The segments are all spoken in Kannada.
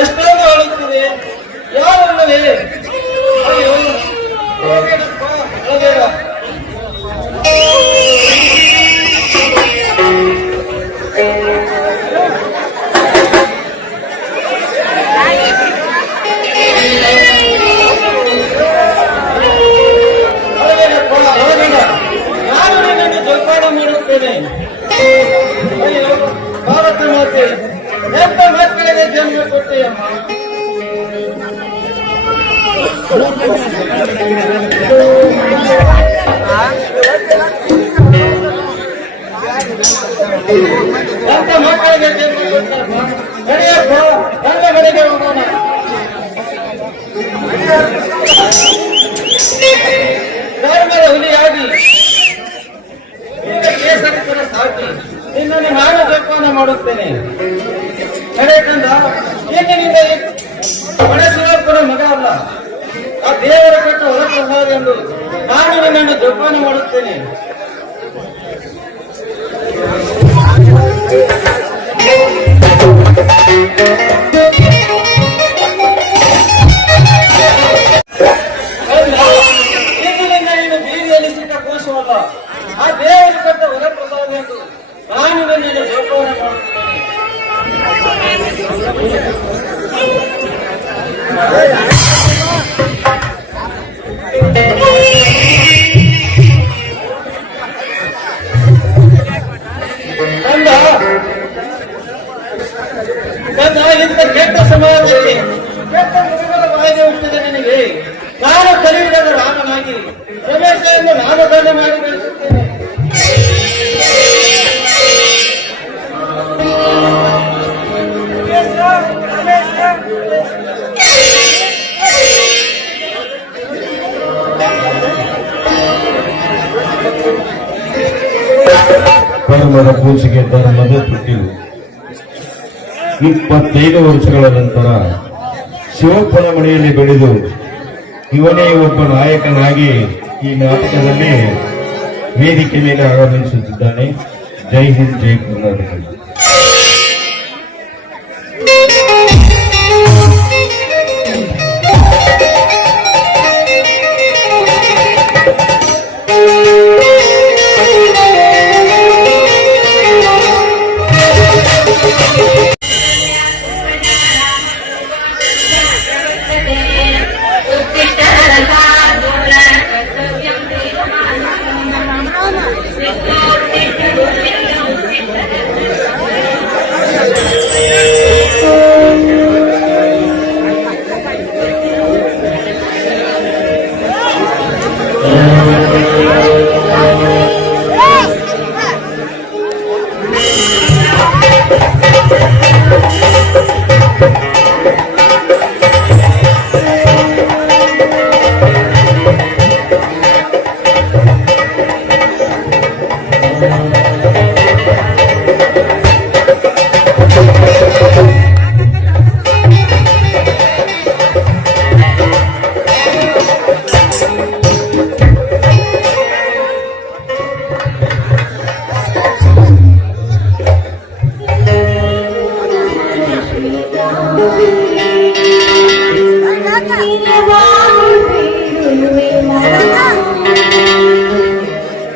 ಎಷ್ಟೊಂದು ಅಳುತ್ತಿದೆ ಯಾರಲ್ಲವೇ ಅಯ್ಯೋ ಅಳಬೇಡ. ನಾನು ನಿನ್ನನ್ನು ಜೋಪಾನ ಮಾಡುತ್ತೇನೆ. ಅಯ್ಯೋ ಭಾರತ ಮಾತೆ ಎಂತ ಮಕ್ಕಳಿಗೆ ಜನ್ಮ ಕೊಟ್ಟೆಯಮ್ಮ. ಎಂತ ಮಕ್ಕಳಿಗೆ ಜನ್ಮ ಕೊಟ್ಟಮ್ಮ. ನಡೆಯಪ್ಪ ನನ್ನ ಮನೆಗೆ ಹೋಗೋಣ. ಧರ್ಮದ ಹುಲಿಯಾಗಿ ಕೇಸರಿ ತರ ಸಾಕಿ ನಿನ್ನನ್ನು ನಾನು ಜೋಪಾನ ಮಾಡುತ್ತೇನೆ. ನಡೆಯಕಂದ ಈಗಿನಿಂದ ಮಣೇಶ್ವರಪ್ಪನ ಮಗ ಅಲ್ಲ, ಆ ದೇವರ ಕಟ್ಟ ಹೊರಪ್ರಸಾದ ಎಂದು ನಾನು ನಿನ್ನನ್ನು ಜೋಪಾನ ಮಾಡುತ್ತೇನೆ. ಈಗಿನಿಂದ ನೀನು ಬೀದಿಯಲ್ಲಿ ಸಿಕ್ಕ ಕೋಶವಲ್ಲ, ಆ ದೇವರ ಕಟ್ಟ ಹೊರಪ್ರಸಾದ ಎಂದು ನಾನು ನಿನ್ನನ್ನು ಜೋಪಾನ ಮಾಡುತ್ತೇನೆ. ಇಂಥ ಕೆಟ್ಟ ಸಮಾಜದಲ್ಲಿ ಕೆಟ್ಟ ಮೃಗದ ಬಾಯಿಗೆ ಹುಟ್ಟಿದೆ ನನಗೆ. ನಾನು ಕಲಿಯುಗದ ರಾಮನಾಗಿ ರಮೇಶನ್ನು ನಾನು ದಂಡ ಮಾಡಿ ಬೆಳೆಸುತ್ತೇನೆ. ಧರ್ಮದ ಪೂಜೆಗೆ ಧರ್ಮದ ತುಟ್ಟಿಲು 25 ವರ್ಷಗಳ ನಂತರ ಶಿವಪ್ಪನ ಮನೆಯಲ್ಲಿ ಬೆಳೆದು ಇವನೇ ಒಬ್ಬ ನಾಯಕನಾಗಿ ಈ ನಾಟಕದಲ್ಲಿ ವೇದಿಕೆ ಮೇಲೆ ಆಗಮಿಸುತ್ತಿದ್ದಾನೆ. ಜೈ ಹಿಂದ್, ಜೈ ಕರ್ನಾಟಕ.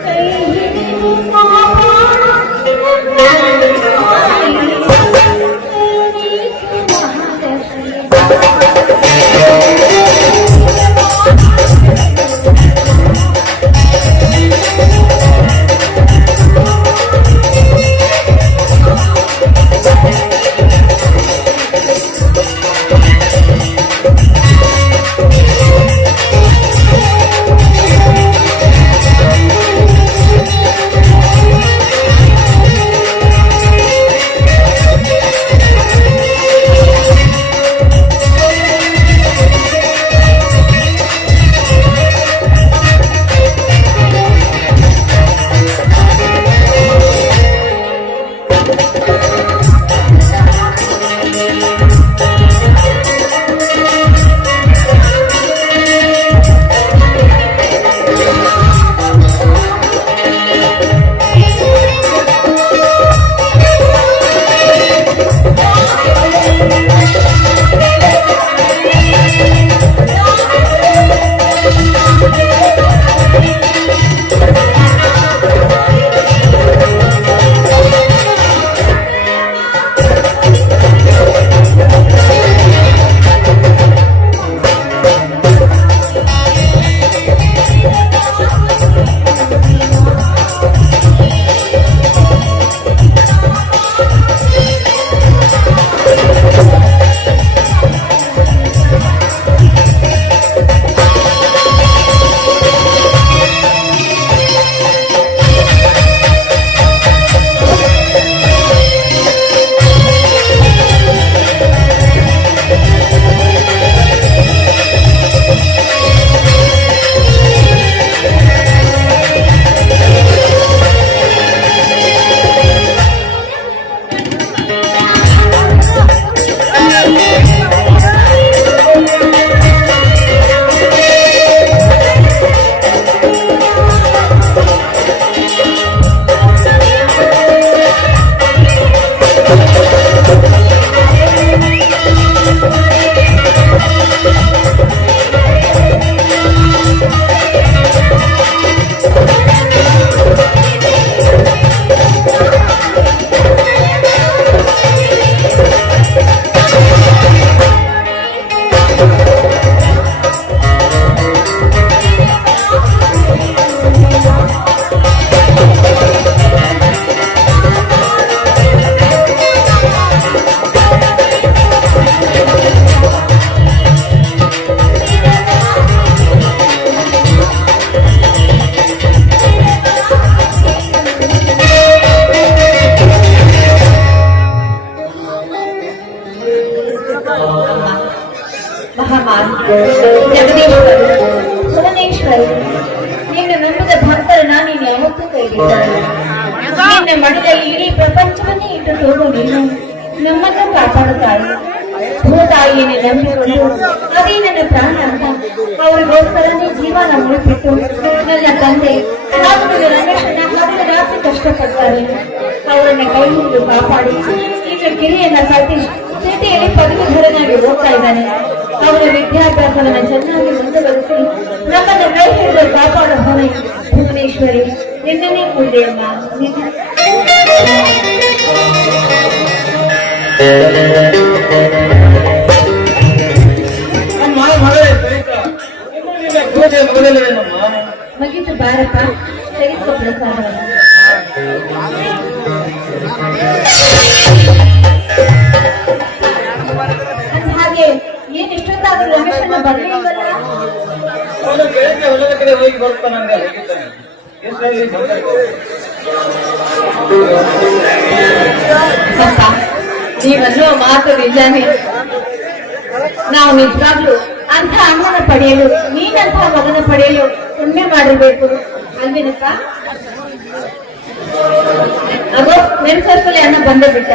Hey, ಜಗದೀಶ್ವರಿ, ಭುವನೇಶ್ವರಿ, ನಿನ್ನ ನಂಬಿದ ಭಕ್ತರನ್ನ ನೀನು ಯಾವತ್ತೂ ಕೈ ಬಿಡಲ್ಲ. ನಿನ್ನ ಮಡಿಲಲ್ಲಿ ಇಡೀ ಪ್ರಪಂಚವನ್ನೇ ಇಟ್ಟು ತೋರು ನೀನು ನಮ್ಮನ್ನು ಕಾಪಾಡುತ್ತಾಳೆ. ಭೂತಾಯಿಯನ್ನೇ ನಂಬಿಕೊಂಡು ಅದೇ ನನ್ನ ಪ್ರಾಣ ಅಂತ ಅವರಿಗೋಸ್ಕರನೇ ಜೀವನ ಮುಳುಪಿಟ್ಟು ನನ್ನ ತಂದೆ ಹಾಗೂ ನನ್ನ ರಮೇಶನ ಹಗಲು ರಾತ್ರಿ ಕಷ್ಟಪಡ್ತಾರೆ. ಅವರನ್ನ ಕೈ ಹಿಡಿದು ಕಾಪಾಡಿ ಈಗ ಕಿರಿಯನ್ನ ಸತೀಶ್ ಸಿಟಿಯಲ್ಲಿ ಪದವೀಧರನಾಗಿ ಹೋಗ್ತಾ ಇದ್ದಾನೆ. ಅವರ ವಿದ್ಯಾಭ್ಯಾಸವನ್ನು ಚೆನ್ನಾಗಿ ಮುಂದುವರಿಸಿ ನಮ್ಮನ್ನು ಕೈ ಹಿಡಿದು ಕಾಪಾಡೋ ಹೊಣೆ ಭುವನೇಶ್ವರಿ ನಿನ್ನನ್ನೇ ಕೂಡಿದೆಯಮ್ಮ. ನಮ್ಮ ಮಗಳೇ ಸರಿತಾ, ಇನ್ನು ನಿನ್ನ ಪೂಜೆ ಮೊದಲೇನಮ್ಮ? ಮುಗಿತು ಬಾರಪ್ಪ, ತೆಗೆದುಕೋ ಪ್ರಸಾದವನ್ನು. ಹಾಗೆ ಏನ್ ಇಷ್ಟೊತ್ತಾದ್ರೂ ರಮೇಶನ್ನ ಬರ್ಲಿಲ್ವಲ್ಲ? ಅವನು ಬೆಳಗ್ಗೆ ಹೊಲದ ಕಡೆ ಹೋಗಿ ಬರ್ತಾನಂದ ಹೋಗಿದ್ದಾನೆ. ಎಷ್ಟರಲ್ಲಿ ಬಂದಿರ್ಬೋದು. ಅಪ್ಪ, ನೀವನ್ನೋ ಮಾತು ನಿಜಾನೇ. ನಾವು ನಿಜವಾಗ್ಲೂ ಅಂಥ ಅಣ್ಣನ ಪಡೆಯಲು ನೀನಂಥ ಮಗನ ಪಡೆಯಲು ಪುಣ್ಯ ಮಾಡಿರ್ಬೇಕು ಅಲ್ವೇನಪ್ಪ? ಅದು ನೆನ್ಸರ್ಸಲೆ ಅಣ್ಣ ಬಂದೇ ಬಿಟ್ಟ.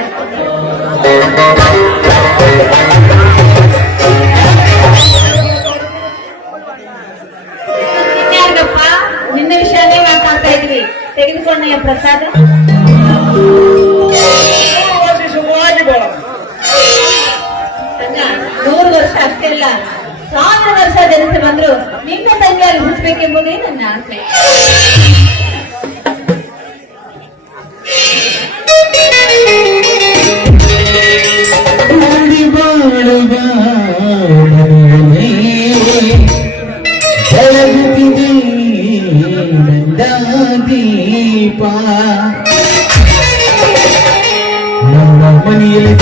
ಇನ್ಯಾರಿಗಪ್ಪ ನಿನ್ನ ವಿಷಯನೇ ಮಾತಾಡ್ತಾ ಇದ್ವಿ. ತೆಗೆದುಕೊಂಡೆಯ ಪ್ರಸಾದ. ಶುರುವಾಗಿ ಬಾಳ ಅಣ್ಣ, 100 ವರ್ಷ ಅಷ್ಟೇ ಇಲ್ಲ, 1000 ವರ್ಷ ಜನಿಸಿ ಬಂದ್ರು ನಿನ್ನ ತಂಗಿಯಾಗಿ ಹುಟ್ಟಬೇಕೆಂಬುದೇ ನನ್ನ ಆಸೆ. ದೀಪ ನಮ್ಮ ಮನೆಯಲ್ಲಿ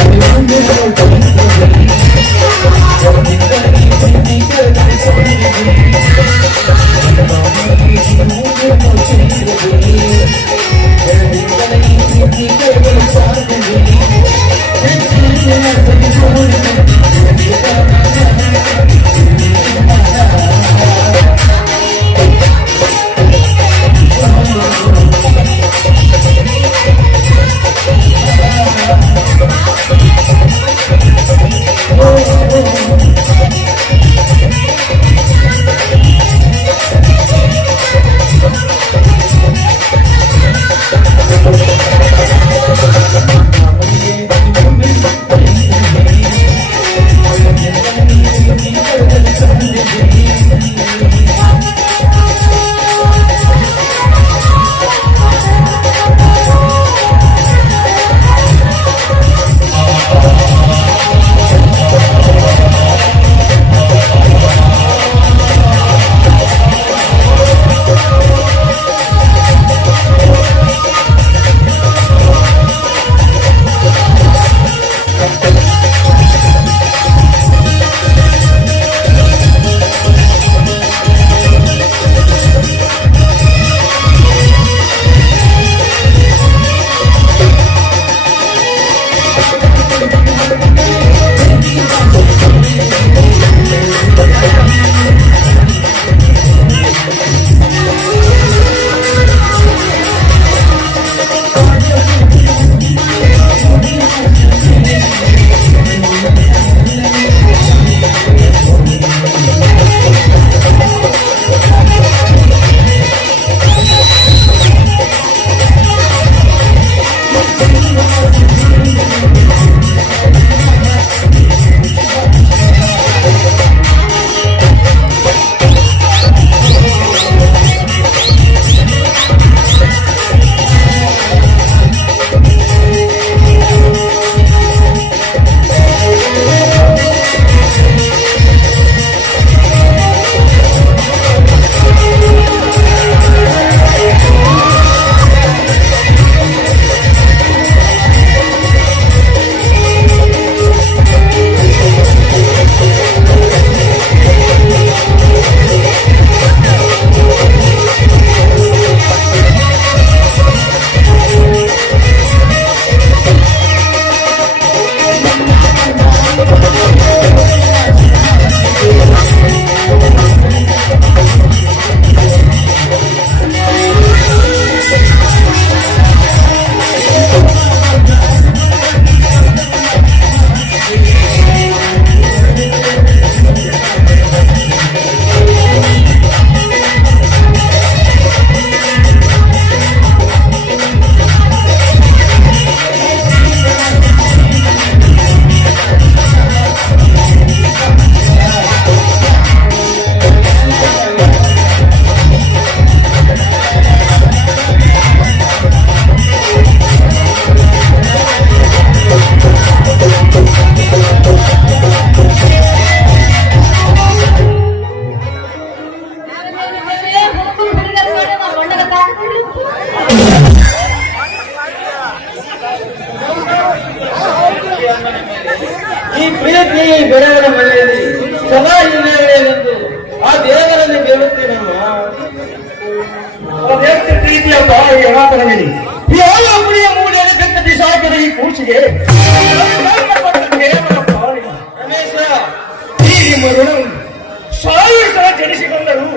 ಪ್ರೀತಿ ಬೆಳೆಗಳ ಮನೆಯಲ್ಲಿ ಸದಾ ಇರಲೆಂದು ಆ ದೇವರಲ್ಲಿ ಬೇಡುತ್ತೇನಮ್ಮ. ವ್ಯಕ್ತಿ ಪ್ರೀತಿಯ ಬಾಯಿ ಅನಾಥನವಿದೆ. ಯಾವ ಗುಡಿಯ ಮೂಲೆಯಲ್ಲಿ ಬೆತ್ತಟಿ ಸಾಕಿದ ಈ ಕೂಸಿಗೆ ದೇವರ ಪಾಲಿನ ರಮೇಶ, ಈ ನಿಮ್ಮ ಋಣವು ಸಾವಿರ ಸಲ ಜನಿಸಿಕೊಂಡರು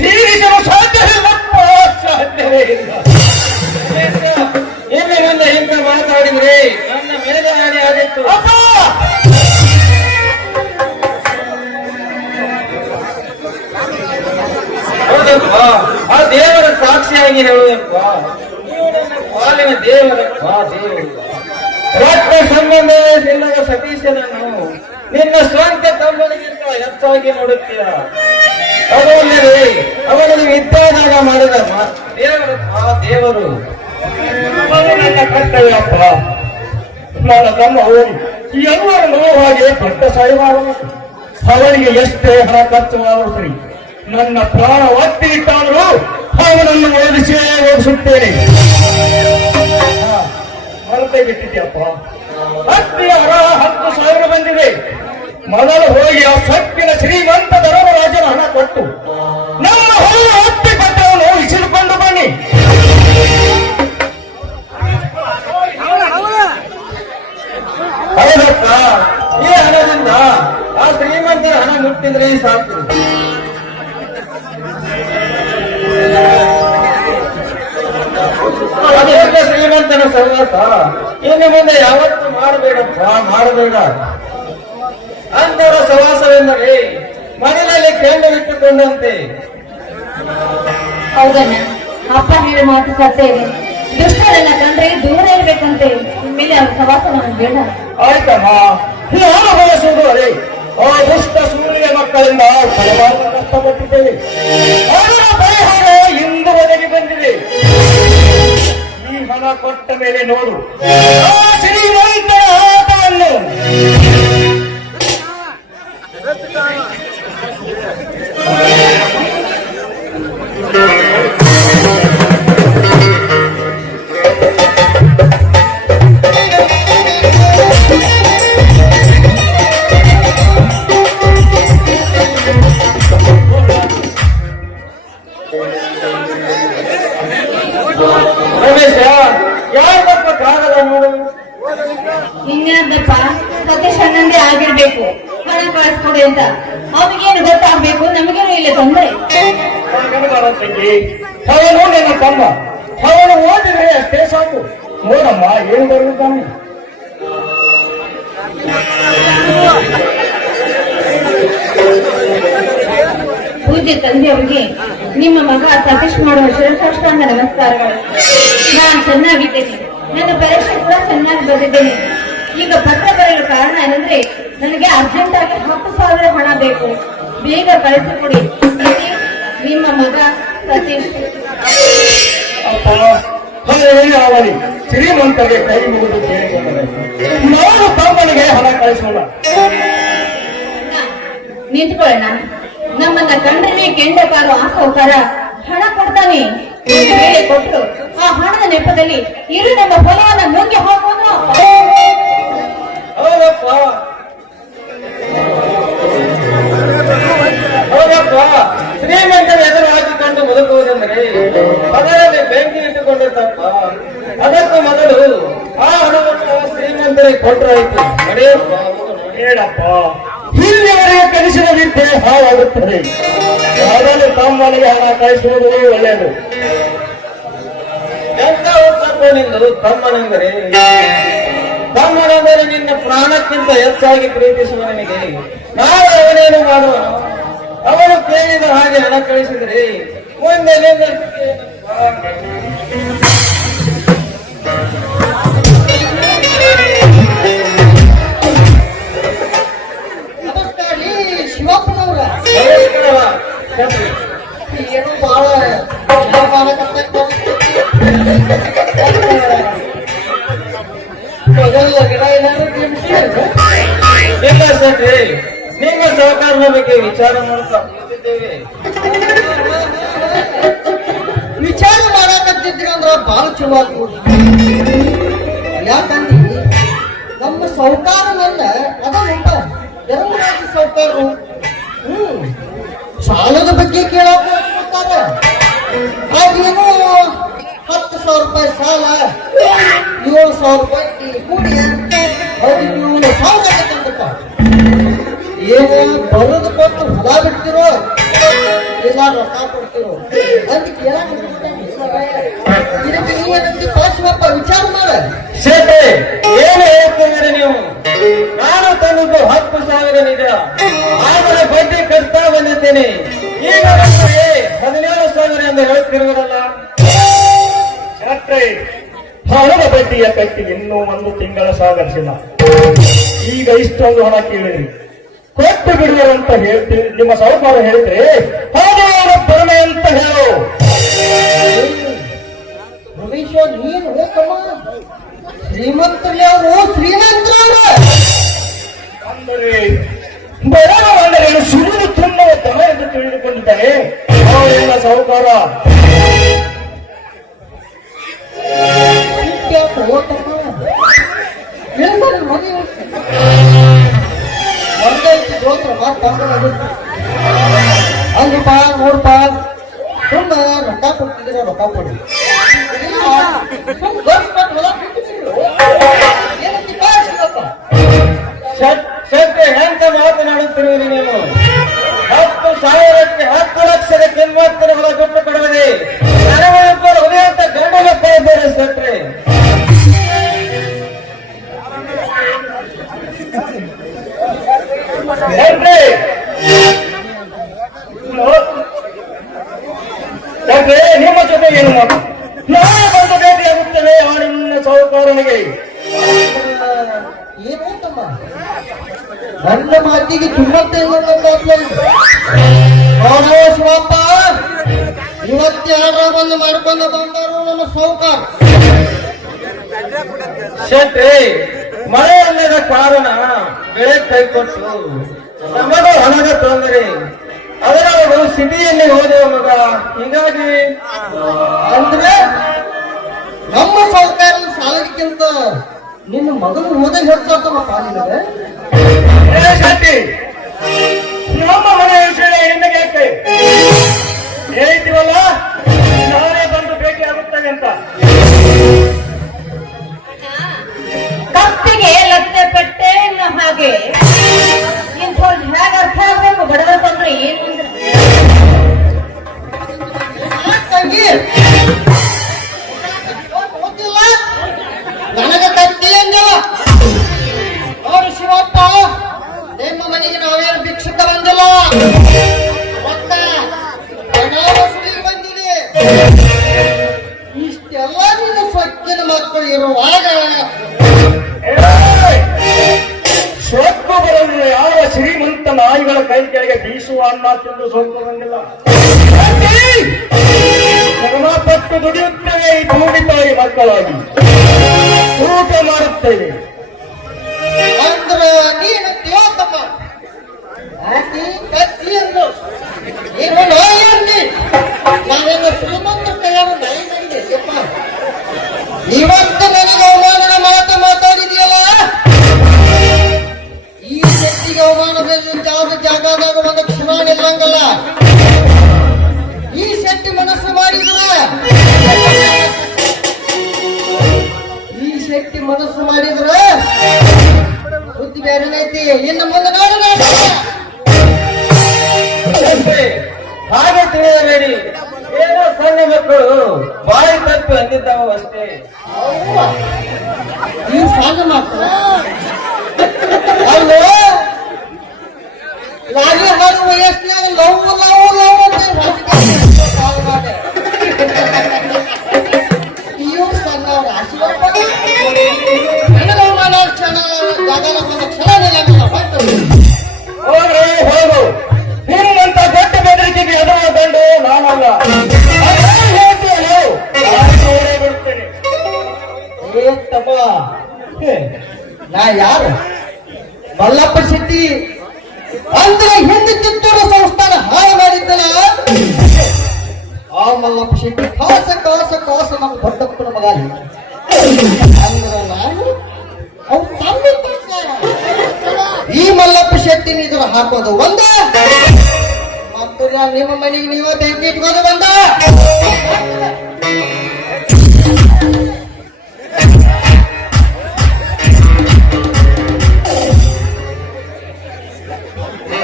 ತೀರಿಸಲು ಸಾಧ್ಯವಿಲ್ಲಪ್ಪ, ಸಾಧ್ಯವೇ ಇಲ್ಲ. ರಮೇಶ, ಇಂದಿನಿಂದ ಇಂಥ ಮಾತಾಡಿದ್ರೆ ನನ್ನ ಮೇಲೆ ಹಾನಿ ಆದಿತ್ತು. ಅಪ್ಪ ಹೌದಪ್ಪ, ಆ ದೇವರ ಸಾಕ್ಷಿಯಾಗಿ ಹೇಳುವುದಪ್ಪ, ನೀವು ನನ್ನ ಪಾಲಿನ ದೇವರಪ್ಪ, ದೇವರು. ರಕ್ತ ಸಂಬಂಧವಿಲ್ಲದ ಸತೀಶನನ್ನು ನಿನ್ನ ಸ್ವಂತ ತಮ್ಮನಿಗಿಂತ ಹೆಚ್ಚಾಗಿ ನೋಡುತ್ತೀಯ. ಅದು ಅಲ್ಲದೆ ಅವನಿಗೆ ವಿದ್ಯಾದಾನ ಮಾಡಿದ ದೇವರಪ್ಪ, ದೇವರು. ಅದು ನನ್ನ ಕರ್ತವ್ಯಪ್ಪ. ನನ್ನ ತಮ್ಮ ಹೋಗಿ ಎಲ್ಲರ ನೋವಾಗಿ ದೊಡ್ಡ ಸಾಯವಾಗಬೇಕು. ಅವನಿಗೆ ಎಷ್ಟೇ ಹಣ ಖರ್ಚವಾದರೂ ಸರಿ, ನನ್ನ ಪ್ರಾಣ ಒತ್ತಿ ಇಟ್ಟಾದರೂ ಅವನನ್ನು ಓದಿಸುತ್ತೇನೆ. ಮರತೆ ಬಿಟ್ಟಿದ್ಯಪ್ಪ. ಹತ್ತಿಯ ಹಣ 10,000 ಬಂದಿದೆ. ಮೊದಲು ಹೋಗಿ ಆ ಸೊಕ್ಕಿನ ಶ್ರೀಮಂತ ಧರ್ಮರಾಜನ ಹಣ ಕೊಟ್ಟು ನಮ್ಮ ಹೊಲ ಒತ್ತಿ ಕೊಟ್ಟವನು ಇಸಿದುಕೊಂಡು ಬನ್ನಿ. ಹೌದಪ್ಪ, ಈ ಹಣದಿಂದ ಆ ಶ್ರೀಮಂತರ ಹಣ ಮುಟ್ಟಿದ್ರೆ ಸಾಕು. ಅದೆಲ್ಲ ಶ್ರೀಮಂತನ ಸಹವಾಸ ಇನ್ನು ಮುಂದೆ ಯಾವತ್ತೂ ಮಾಡಬೇಡಪ್ಪ, ಮಾಡಬೇಡ. ಅಂತರ ಸಹವಾಸವೆಂದರೆ ಮನೆಯಲ್ಲಿ ಕೆಂಡು ಇಟ್ಟುಕೊಂಡಂತೆ. ಹೌದಣ್ಣ, ಅಪ್ಪ ಹೇಳಿ ಮಾತು ಸತ್ಯ ಇದೆ. ದುಷ್ಟರನ್ನ ಕಂಡ್ರೆ ದೂರ ಇರ್ಬೇಕಂತೆ. ಇನ್ಮೇಲೆ ಅವ್ರ ಸವಾಸ ನನಗೆ ಬೇಡ. ಆಯ್ತಮ್ಮ, ನಾನು ಬಯಸುವುದು ಅದೇ. ಆ ದುಷ್ಟ ಸೂರ್ಯ ಮಕ್ಕಳಿಂದ ಹಲವಾರು ಕಷ್ಟಪಟ್ಟಿದ್ದೇವೆ. ಅವರ ಪರಿಹಾರ ಇಂದು ಒದಗಿ ಬಂದಿದೆ. ಈ ಹಣ ಕೊಟ್ಟ ಮೇಲೆ ನೋಡು ಆ ಶ್ರೀಮಂತರ ಆಟವನ್ನು. ರಮೇಶ, ಯಾರಪ್ಪ ಕಾಗದ ನೋಡು. ಇನ್ನೇನಪ್ಪ, ಸತೀಶ್ ಅಣ್ಣಂದೇ ಆಗಿರ್ಬೇಕು ಹಣ ಕಳಿಸ್ಕೊಡಿ ಅಂತ. ಅವ್ರಿಗೇನು ಗೊತ್ತಾಗ್ಬೇಕು, ನಮಗೇನು ಇಲ್ಲ ತೊಂದರೆ. ತಂಗಿ, ಅವನು ನನ್ನ ತಮ್ಮ. ಅವನು ಓದಿದ್ರೆ ಅಷ್ಟೇ ಸಾಕು. ನೋಡಮ್ಮ, ಏನು ಬರುತ್ತಾನೆ. ಪೂಜ್ಯ ತಂದೆಯವರಿಗೆ ನಿಮ್ಮ ಮಗ ಸತೀಶ್ ಮಾಡುವ ಶಿರಸಾಷ್ಟಾಂಗ ನಮಸ್ಕಾರಗಳು. ನಾನು ಚೆನ್ನಾಗಿದ್ದೇನೆ. ನನ್ನ ಪರೀಕ್ಷೆ ಕೂಡ ಚೆನ್ನಾಗಿ ಬರೆದಿದ್ದೇನೆ. ಈಗ ಪತ್ರ ಬರೆಯಲು ಕಾರಣ ಏನಂದ್ರೆ ನನಗೆ ಅರ್ಜೆಂಟ್ ಆಗಿ 10,000 ಹಣ ಬೇಕು. ಬೇಗ ಕಳಿಸಿಕೊಡಿ. ನಿಮ್ಮ ಮಗ ಸತೀಶ್. ಅಪ್ಪ, ಅವನಿ ಶ್ರೀಮಂತರಿಗೆ ಕೈ ಮುಗಿದು ಕೇಳಿಕೊಂಡರೆ ನಾವು ತಮ್ಮನಿಗೆ ಹಣ ಕಳಿಸೋಣ. ನಿಂತ್ಕೊಳ್ಳೋಣ. ನಮ್ಮನ್ನ ಕಂಡ್ರೆ ಕೆಂಡ ಕಾರು ಆಸೋಕಾರ ಹಣ ಕೊಡ್ತಾನೆ. ಒಂದು ವೇಳೆ ಕೊಟ್ಟು ಆ ಹಣದ ನೆಪದಲ್ಲಿ ಇರು ನಮ್ಮ ಹೊಲವನ್ನ ನುಂಗಿ ಹೋಗೋದು. ಹೌದಪ್ಪ, ಹೌದಪ್ಪ, ಶ್ರೀಮಂತರ ಎದುರು ಹಾಕಿಕೊಂಡು ಬದುಕುವುದೆಂದರೆ ಅದರಲ್ಲಿ ಬೆಂಕಿ ಇಟ್ಟುಕೊಂಡಿರ್ತಪ್ಪ. ಅದಕ್ಕೂ ಮೊದಲು ಆ ಹಣವನ್ನು ಶ್ರೀಮಂತರಿಗೆ ಕೊಟ್ಟರಾಯ್ತು. ನಡೆಯಪ್ಪ, ಹೇಳಪ್ಪ, ಇಲ್ಲಿವರೆಗೆ ಕಲಿಸಿದ ವಿದ್ಯೆ ಹಾಳಾಗುತ್ತದೆ. ಮೊದಲು ತಮ್ಮನಿಗೆ ಹಣ ಕಳಿಸುವುದು ಒಳ್ಳೆಯದು. ಎಂತ ಹುಚ್ಚಪ್ಪ ನಿಂದು. ತಮ್ಮನೆಂದರೆ ತಮ್ಮನೆಂದರೆ ನಿನ್ನ ಪ್ರಾಣಕ್ಕಿಂತ ಹೆಚ್ಚಾಗಿ ಪ್ರೀತಿಸುವ ನಿನಗೆ ನಾವು ಅವನೇನು ಮಾಡುವನು. ಅವನು ಕೇಳಿದ ಹಾಗೆ ಹಣ ಕಳಿಸಿದರೆ ಮುಂದೆ ನಿನ್ನ ಶಿವಪ್ಪನವ್ರ ನಮಸ್ಕಾರವ. ಏನು ಬಹಳ ಗಿಡ ಏನಾದ್ರು ಇಲ್ಲ ಸರಿ, ನಿಮ್ಮ ಸಹಕಾರದ ಬಗ್ಗೆ ವಿಚಾರ ಮಾಡ್ತಾ ಕೂತಿದ್ದೇವೆ. ವಿಚಾರ ಮಾಡಕತ್ತಿದ್ರಿ ಅಂದ್ರ ಬಹಳ ಚಲೋ ಆಗ್ಬೋದು. ಯಾಕಂದ್ರೆ ನಮ್ಮ ಸೌಕಾರನಲ್ಲ ಅದ ಧರ್ಮರಾಜ ಸಾವುಕಾರರು ಸಾಲದ ಬಗ್ಗೆ ಕೇಳೋಕೆ ಆಗೇನು 10,000 ರೂಪಾಯಿ ಸಾಲ 7,000 ರೂಪಾಯಿ ಕೂಡಿ 17,000 ತಂದಕ್ಕ ಏನು ಬರೋದು ಕೊಟ್ಟು ಹೊಲ ಬಿಡ್ತಿರೋ ಇಲ್ಲ ರೊಕ್ಕ ಕೊಡ್ತಿರೋ ಅಂತ ಇದಕ್ಕೆ ನೀವೇನಂತ ಪಾಶ್ವಪ್ಪ ವಿಚಾರ ಮಾಡ ಶೆಟ್ಟಿ ಏನು ಹೇಳ್ತಿದ್ದೀರಿ ನೀವು? ನಾನು ತಂದದ್ದು 10,000 ನಿಜ, ಆದರೆ ಬಡ್ಡಿ ಕಟ್ತಾ ಬಂದಿದ್ದೇನೆ. ಈಗ ನಮಗೆ 17,000 ಎಂದು ಹೇಳ್ತಿರುವುದಲ್ಲ. ಶೆಟ್ಟಿ, ಹಣದ ಬಡ್ಡಿಯ ಕಟ್ಟಿ ಇನ್ನೂ 1 ತಿಂಗಳ ಸಾಗರಿಸಿಲ್ಲ. ಈಗ ಇಷ್ಟೊಂದು ಹಣ ಕೇಳಿರಿ, ಕೊಟ್ಟು ಬಿಡುವರಂತ ಹೇಳ್ತೀವಿ. ನಿಮ್ಮ ಸಾಹುಕಾರ ಹೇಳಿದ್ರೆ ಹಾಗೆ ಬರಮೆ ಅಂತ ಹೇಳು. ರಮೇಶ ನೀನು ಹೋಗಮ್ಮ ಶ್ರೀಮಂತರಲ್ಲಿ ಅವರು ಶ್ರೀಮಂತರವ್ರ ಅಂದರೆ ಬಡವ ಅಂದರೆ ಸುಮ್ಮನೆ ತುಂಬುವ ದಮ ಎಂದು ತಿಳಿದುಕೊಂಡಿದ್ದಾನೆ ಅವರೆಲ್ಲ ಸಾಹುಕಾರ. ಹಂಗಪ್ಪ ನೋಡ್ಪ ತುಂಬ ರೊಕ್ಕ ಕೊಡ್ತಿದ್ದೀರ ರೊಕ್ಕ ಕೊಡಿ ಶೆಟ್ಟಿ ಹೆಂತ ಮಾತನಾಡುತ್ತಿರುವಿರಿ ನೀವು? 10,000ಕ್ಕೆ 10 ಲಕ್ಷದ ಕಿಮ್ಮತ್ತಿನ ಹೊಲ ಕೊಟ್ಟು ಕೊಡುವುದೇ ನನಗೊಬ್ಬರು ಉದಯಂತ ಗಂಡು ಮಕ್ಕಳು ಇದ್ದಾರೆ ಶೆಟ್ಟಿ. ನಿಮ್ಮ ಜೊತೆ ಏನು ಮಾತು? ನಾವೇ ಬಂದು ಭೇಟಿಯಾಗುತ್ತೇವೆ ಅವನಿನ್ನ ಸಾಹುಕಾರನಿಗೆ. ಏನು ತಮ್ಮ ನನ್ನ ಮಾತಿಗೆ ಕಿಮ್ಮತ್ತೆ ನೋಡೋ ಶಿವಪ್ಪ, ಇವತ್ತ್ಯಾರ ಬಂದು ಮಾಡ್ಕೊಂಡು ಬಂದರು ನಮ್ಮ ಸಾಹುಕಾರ. ಶೆಟ್ಟಿ, ಮಳೆ ಅನ್ನದ ಕಾರಣ ಬೆಳೆ ಕೈಕೊಟ್ಟು ನಮಗೂ ಹಣದ ತೊಂದರೆ, ಅದರವರು ಸಿಟಿಯಲ್ಲಿ ಹೋದ ಮಗ. ಹೀಗಾಗಿ ಅಂದ್ರೆ ನಮ್ಮ ಸಾಹುಕಾರ ಸಾಲಕ್ಕಿಂತ ನಿನ್ನ ಮಗನು ಓದ ಹೆಚ್ಚಾಗ್ತಮ್ಮ ನಿನಗೆ. ಶೆಟ್ಟಿ, ನಮ್ಮ ಮನೆ ವಿಷಯ ನಿಮಗೆ ಯಾಕೆ ಹೇಳ್ತೀವಲ್ಲ, ನಾನೇ ಬಂದು ಭೇಟಿಯಾಗುತ್ತೇನೆ ಅಂತ. ಕತ್ತಿಗೆ ಲತ್ತೆ ಪಟ್ಟೆ ಅನ್ನೋ ಹಾಗೆ ಇಂಥವ್ರು ಹೇಗೆ ಅರ್ಥ ಆಗ್ಬೇಕು? ಬಡವರ ತೊಂದ್ರೆ ಏನು ಅಂದ್ರೆ ತಂಗಿ ಗೊತ್ತಿಲ್ಲ ನನಗೆ ಕತ್ತಿ ಅಂದಿಲ್ಲ. ನೋಡಿ ಶಿವಪ್ಪ, ನಿಮ್ಮ ಮನೆಗೆ ನಾವೇನು ಭಿಕ್ಷುಕ ಬಂದಿಲ್ಲ, ರೊಕ್ಕ ಹಣ ವಸೂಲಿಗೆ ಬಂದಿದೆ. ಇಷ್ಟೆಲ್ಲ ನೀನು ಸೊಕ್ಕಿನ ಮಕ್ಕಳು ಇರುವಾಗ ಸೊಕ್ಕು ಬರಲು ಯಾವ ಶ್ರೀಮಂತ ನಾಯಿಗಳ ಕೈ ಕೆಳಗೆ ಬೀಸುವ ಅನ್ನ ತಿಂದು ಸೊಕ್ಕು ಬಂದಿಲ್ಲ. ಶ್ರಮಪಟ್ಟು ದುಡಿಯುತ್ತೇವೆ ಈ ಭೂಮಿ ತಾಯಿ ಮಕ್ಕಳಾಗಿ ಊಟ ಮಾಡುತ್ತೇವೆ. ಅಂದ್ರೆ ನೀನು ದೇವತಮ್ಮ ಆಕಿ ಕತ್ತಿ ಅಂದ್ರು ನೀನು ನಾಯಿ ಅಂದಿ. ನಾನೇನು ಶ್ರೀಮಂತ ಕೈಯಾಗ ನಾಯಿ ಮಾಡಿದೆಯಪ್ಪ. ಇವತ್ತು ನನಗೆ ಅವಮಾನದ ಮಾತು ಮಾತಾಡಿದೆಯಲ್ಲ, ಈ ಶೆಟ್ಟಿಗೆ ಅವಮಾನ ಯಾವ್ದು ಜಾಗದಾಗ ಒಂದು ಕ್ಷಣ ನಿಲ್ಲಂಗಲ್ಲ. ಈ ಶೆಟ್ಟಿ ಮನಸ್ಸು ಮಾಡಿದ್ರೆ ಬುದ್ಧಿ ಬೇರೆನೈತಿ. ಇನ್ನು ಮುಂದೆ ನೋಡೋಣ. ಹಾಗೆ ತಿಳಿಯಬೇಡಿ, ಏನೋ ಸಣ್ಣ ಮಕ್ಕಳು ಬಾಯಿ ತಪ್ಪಿ ಅಂದಿದ್ದಾವು ಅಷ್ಟೇ. ನೀವು ಸಣ್ಣ ಮಕ್ಕಳು ಅಲ್ಲೋ, ರಾಜ ಹಾಡು ವಯಸ್ಸಿನಾಗ ಲವ್ ಲವ್ ಲವ್ ಅಂತ ಇವು ಸಣ್ಣವ್ರ ಆಶೀರ್ವಾದ ನನಗೆ ಮಾಡೋ ಕ್ಷಣ ಜಾಗದ ಕ್ಷಣ ನಿಲ್ಲಂಗಿಲ್ಲ. ಹೋಗ್ರಿ ಹೋಗು, ನಿಮ್ಮಂತ ದೊಡ್ಡ ಬೆದರಿಕೆಗೆ ಎದುರ ದಂಡು ನಾನಲ್ಲ. ಹೇಳ್ತೀಯಲ್ಲ, ಬಿಡ್ತೇನೆ. ಏ ತಮ್ಮ, ನಾ ಯಾರು? ಮಲ್ಲಪ್ಪ ಶೆಟ್ಟಿ ಅಂದ್ರೆ ಹಿಂದೆ ಕಿತ್ತೂರು ಸಂಸ್ಥಾನ ಹಾಳು ಮಾಡಿದ್ದಲ್ಲ, ಆ ಮಲ್ಲಪ್ಪ ಶೆಟ್ಟಿ ಕಾಸ ಕಾಸ ಕಾಸ ನಮ್ಮ ದೊಡ್ಡಪ್ಪನ ಮಗ. ಅಂದ್ರೆ ನಾನು ಅವ್ನು ತಮ್ಮ ಈ ಮಲ್ಲಪ್ಪ ಶಕ್ತಿನ ಇದ್ರ ಹಾಕೋದು ಒಂದ ಮತ್ತು ನಿಮ್ಮ ಮನೆಗೆ ನೀವ ಬೆಂಕಿ ಇಟ್ಕೋದು ಬಂದ.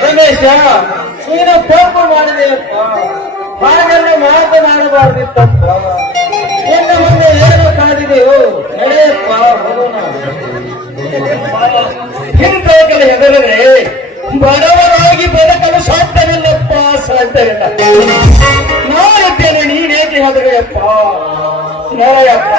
ರಮೇಶ, ನೀನು ಕೋಪ ಮಾಡಿದೆಯಪ್ಪ, ಹಾಗೆಲ್ಲ ಮಾತನಾಡಬಾರ್ದಿತ್ತಪ್ಪ. ಇನ್ನು ಮುಂದೆ ಏನು ಕಾದಿದೆಯೋ ನಡೆಯಪ್ಪ, ಹೋಗೋಣ. ಇಂಥವಕ್ಕೆಲ್ಲ ಹೆದರಿದ್ರೆ ಬಡವರಾಗಿ ಬದುಕಲು ಸಾಧ್ಯವಿಲ್ಲಪ್ಪ, ಸಾಧ್ಯವಿಲ್ಲ. ನಾನಿದ್ದೇನೆ, ನೀನೇಕೆ ಹೆದರಿಯಪ್ಪ? ನೋಯಪ್ಪ.